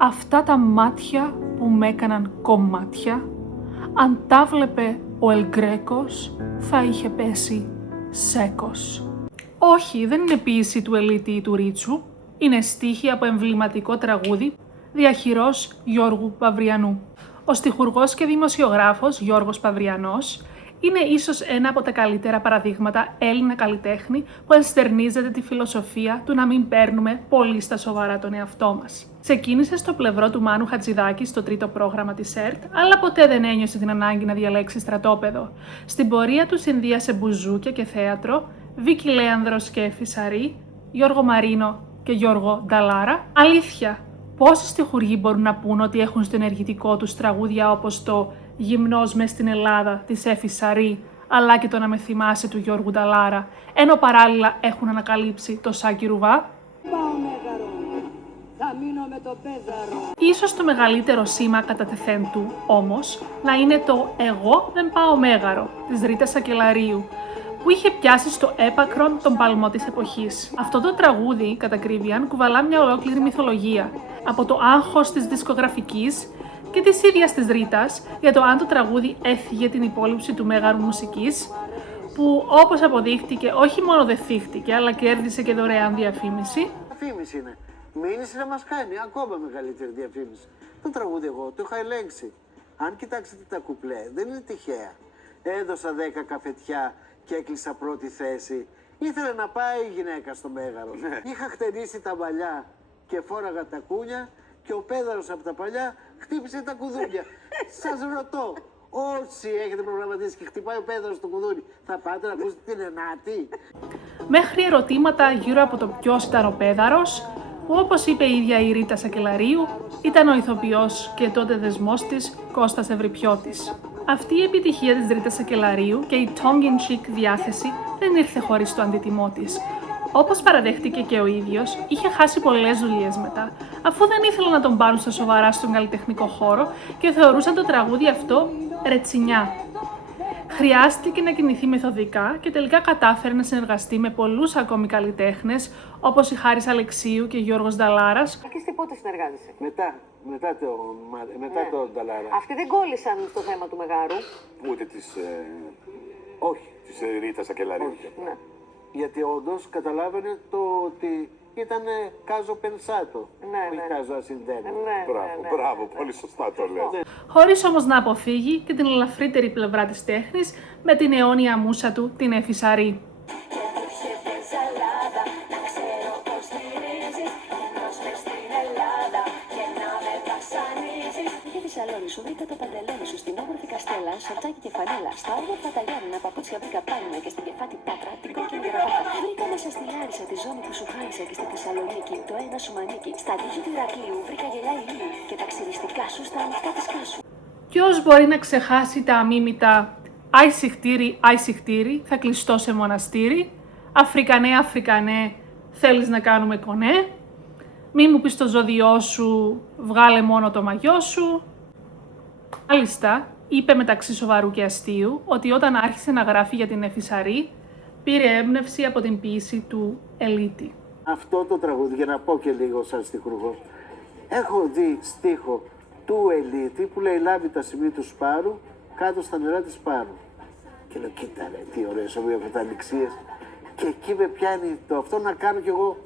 Αυτά τα μάτια που μ' έκαναν κομμάτια, αν τα βλέπε ο Ελγκρέκος, θα είχε πέσει σέκος. Όχι, δεν είναι ποίηση του Ελίτη ή του Ρίτσου, είναι στίχοι από εμβληματικό τραγούδι, διαχειρός Γιώργου Παυριανού. Ο στιχουργός και δημοσιογράφος Γιώργος Παυριανός είναι ίσως ένα από τα καλύτερα παραδείγματα Έλληνα καλλιτέχνη που ενστερνίζεται τη φιλοσοφία του να μην παίρνουμε πολύ στα σοβαρά τον εαυτό μας. Ξεκίνησε στο πλευρό του Μάνου Χατζηδάκη στο τρίτο πρόγραμμα της ΕΡΤ, αλλά ποτέ δεν ένιωσε την ανάγκη να διαλέξει στρατόπεδο. Στην πορεία του συνδύασε μπουζούκια και θέατρο, Βίκη Λέανδρος και Φυσαρή, Γιώργο Μαρίνο και Γιώργο Νταλάρα. Αλήθεια, πόσοι στιχουργοί μπορούν να πούν ότι έχουν στο ενεργητικό τους τραγούδια όπως το «Γυμνός μες στην Ελλάδα» της Εφη Σαρή, αλλά και το «Να με θυμάσαι» του Γιώργου Νταλάρα, ενώ παράλληλα έχουν ανακαλύψει το Σάκη Ρουβά. Θα μείνω με το πέδαρο. Ίσως το μεγαλύτερο σήμα κατά τεθέν του, όμως, να είναι το «Εγώ δεν πάω μέγαρο» της Ρίτας Σακελαρίου, που είχε πιάσει στο έπακρον τον παλμό της εποχής. Αυτό το τραγούδι, κατά ακρίβειαν, κουβαλά μια ολόκληρη μυθολογία, από το άγχος της δισκογραφικής και της ίδιας της Ρίτας, για το αν το τραγούδι έφυγε την υπόλοιψη του μέγαρου μουσικής, που όπως αποδείχτηκε όχι μόνο δεν θύχτηκε, αλλά κέρδισε και δωρεάν διαφήμιση. Διαφήμιση είναι. Μήνυση να μας κάνει ακόμα μεγαλύτερη διαφήμιση. Το τραγούδι εγώ το είχα ελέγξει. Αν κοιτάξετε τα κουπλέ, δεν είναι τυχαία. Έδωσα 10 καφετιά και έκλεισα πρώτη θέση. Ήθελε να πάει η γυναίκα στο μέγαρο. Είχα χτενίσει τα μαλλιά και φόραγα τα κούνια και ο πέδαρος από τα παλιά χτύπησε τα κουδούνια. Σας ρωτώ, όσοι έχετε προγραμματίσει και χτυπάει ο πέδαρος στο κουδούνι, θα πάτε να ακούσετε την ενάτη? Μέχρι ερωτήματα γύρω από το ποιος ήταν ο πέδαρος, που όπως είπε η ίδια η Ρίτα Σακελαρίου, ήταν ο ηθοποιός και τότε δεσμός της Κώστας Ευρυπιώτης. Αυτή η επιτυχία της Ρίτας Σακελαρίου και η tongue-in-cheek διάθεση δεν ήρθε χωρίς το αντίτιμό της. Όπως παραδέχτηκε και ο ίδιος, είχε χάσει πολλές δουλειές μετά, αφού δεν ήθελαν να τον πάρουν στα σοβαρά στον καλλιτεχνικό χώρο και θεωρούσαν το τραγούδι αυτό ρετσινιά. Χρειάστηκε να κινηθεί μεθοδικά και τελικά κατάφερε να συνεργαστεί με πολλούς ακόμη καλλιτέχνες, όπως η Χάρης Αλεξίου και Γιώργος Νταλάρας. Και πότε συνεργάζεσαι? Μετά το Νταλάρα. Αυτοί δεν κόλλησαν στο θέμα του Μεγάρου. Ούτε Όχι. της Ρίτας Σακελαρίου. Ναι. Γιατί όντως καταλάβαινε το ότι ήταν κάζο πενσάτο. Ναι, όχι ναι. κάζο ασυνδένο. Μπράβο, πολύ σωστά το λες. Χωρίς όμως να αποφύγει και την ελαφρύτερη πλευρά της τέχνης με την αιώνια μούσα του, την Εφη Σαρή. Σαλόνι σου, βρήκα το παντελόνι σου στην όμορφη Καστέλα, σορτσάκι και φανέλα. Στα όμορφα τα Γιάννενα, παπούτσια βρήκα πάνινα και στην κεφάτη πάτρα, την κόκκινη γραβάτα. Βρήκα μέσα στη Λάρισα τη ζώνη που σου χάρισα και στη Θεσσαλονίκη, το ένα σου μανίκι. Στα δίχτυα του Ηρακλείου βρήκα γελά ηλίου και τα ξυριστικά σου στα ανοιχτά τη κάσου. Ποιος μπορεί να ξεχάσει τα αμίμητα «Άι σιχτήρι, θα κλειστώ σε μοναστήρι», «Αφρικανέ, Αφρικανέ, θέλεις να κάνουμε κονέ», «Μη μου πεις το ζώδιό σου, βγάλε μόνο το μαγιό σου». Μάλιστα, είπε μεταξύ σοβαρού και αστείου ότι όταν άρχισε να γράφει για την Εφη Σαρή, πήρε έμπνευση από την ποίηση του Ελίτη. Αυτό το τραγούδι, για να πω και λίγο σαν στιχουργός, έχω δει στίχο του Ελίτη που λέει «Λάβει τα σημεία του Σπάρου κάτω στα νερά της Σπάρου». Και λέω «Κοίτα ρε, τι ωραίες ομοιοφετανιξίες». Και εκεί με πιάνει το αυτό να κάνω κι εγώ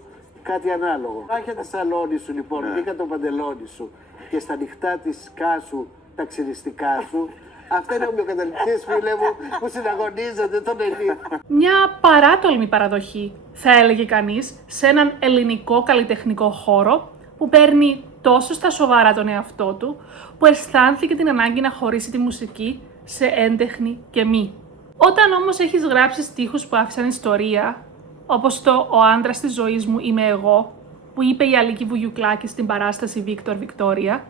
κάτι ανάλογο. Άχια τα σαλόνι σου λοιπόν, βρήκα το παντελόνι σου και στα νυχτά της κάσου τα ξυριστικά σου. Αυτά είναι ομοιοκαταληξίες, φίλε μου, που συναγωνίζονται τον Ελίτη. Μια παράτολμη παραδοχή, θα έλεγε κανείς, σε έναν ελληνικό καλλιτεχνικό χώρο που παίρνει τόσο στα σοβαρά τον εαυτό του, που αισθάνθηκε την ανάγκη να χωρίσει τη μουσική σε έντεχνη και μη. Όταν όμως έχεις γράψει στίχους που άφησαν ιστορία, όπως το «Ο άντρας της ζωής μου είμαι εγώ», που είπε η Αλίκη Βουγιουκλάκη στην παράσταση Βίκτορ Βικτόρια,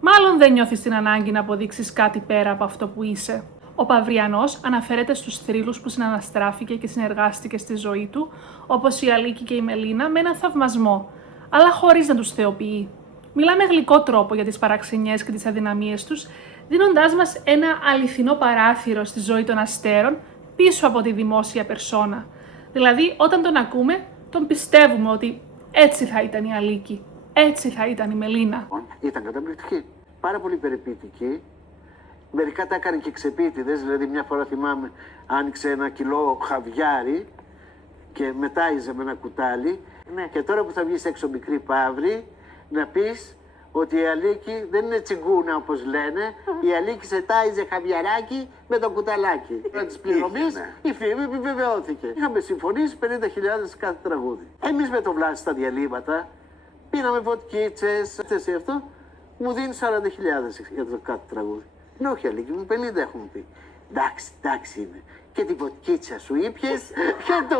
μάλλον δεν νιώθεις την ανάγκη να αποδείξεις κάτι πέρα από αυτό που είσαι. Ο Παυριανός αναφέρεται στους θρύλους που συναναστράφηκε και συνεργάστηκε στη ζωή του, όπως η Αλίκη και η Μελίνα, με έναν θαυμασμό, αλλά χωρίς να τους θεοποιεί. Μιλά με γλυκό τρόπο για τις παραξενιές και τις αδυναμίες τους, δίνοντάς μας ένα αληθινό παράθυρο στη ζωή των αστέρων πίσω από τη δημόσια περσόνα. Δηλαδή, όταν τον ακούμε, τον πιστεύουμε ότι έτσι θα ήταν η Αλίκη, έτσι θα ήταν η Μελίνα. Ήταν καταπληκτική. Πάρα πολύ περιποιητική. Μερικά τα έκανε και ξεπίτηδες, δηλαδή μια φορά θυμάμαι άνοιξε 1 κιλό χαβιάρι και μετάιζε με ένα κουτάλι. Ναι. Και τώρα που θα βγεις έξω μικρή Παύρη, να πεις ότι η Αλίκη δεν είναι τσιγκούνα όπως λένε, η Αλίκη σε τάιζε χαβιαράκι με το κουταλάκι. Με τις πληρωμές η φήμη επιβεβαιώθηκε. Είχαμε συμφωνήσει 50.000 κάθε τραγούδι. Εμείς με το Βλάση στα διαλύματα πίναμε βοτκίτσες, αυτό μου δίνει 40.000 για το κάθε τραγούδι. Ναι, όχι Αλίκη, μου 50 έχουμε πει. Εντάξει είναι. Και την βοτκίτσα σου ήπιες και το...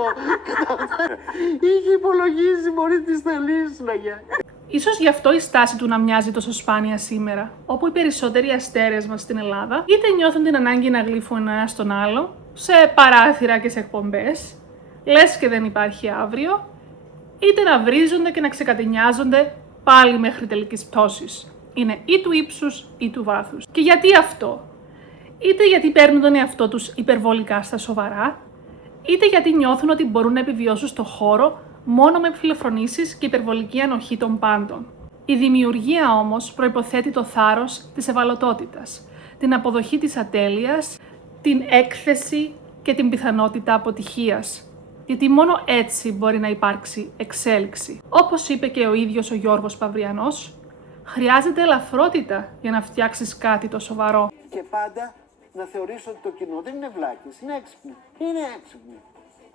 Είχε υπολογίσει μόλι τις θελήσεις, Ναγιά. Ίσως γι' αυτό η στάση του να μοιάζει τόσο σπάνια σήμερα, όπου οι περισσότεροι αστέρες μας στην Ελλάδα είτε νιώθουν την ανάγκη να γλύφουν ένα στον άλλο, σε παράθυρα και σε εκπομπές, λες και δεν υπάρχει αύριο, είτε να βρίζονται και να ξεκατηνιάζονται πάλι μέχρι τελικής πτώσης. Είναι ή του ύψους ή του βάθους. Και γιατί αυτό? Είτε γιατί παίρνουν τον εαυτό τους υπερβολικά στα σοβαρά, είτε γιατί νιώθουν ότι μπορούν να επιβιώσουν στο χώρο μόνο με φιλοφρονήσεις και υπερβολική ανοχή των πάντων. Η δημιουργία όμως προϋποθέτει το θάρρος της ευαλωτότητας, την αποδοχή της ατέλειας, την έκθεση και την πιθανότητα αποτυχίας. Γιατί μόνο έτσι μπορεί να υπάρξει εξέλιξη. Όπως είπε και ο ίδιος ο Γιώργος Παυριανός, χρειάζεται ελαφρότητα για να φτιάξεις κάτι το σοβαρό. Και πάντα να θεωρήσω ότι το κοινό δεν είναι βλάκες, είναι έξυπνο. Είναι έξυπνο.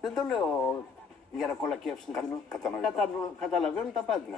Δεν το λέω για να κολακεύσουν το κοινό. Κατανοητό. Καταλαβαίνουν τα πάντα.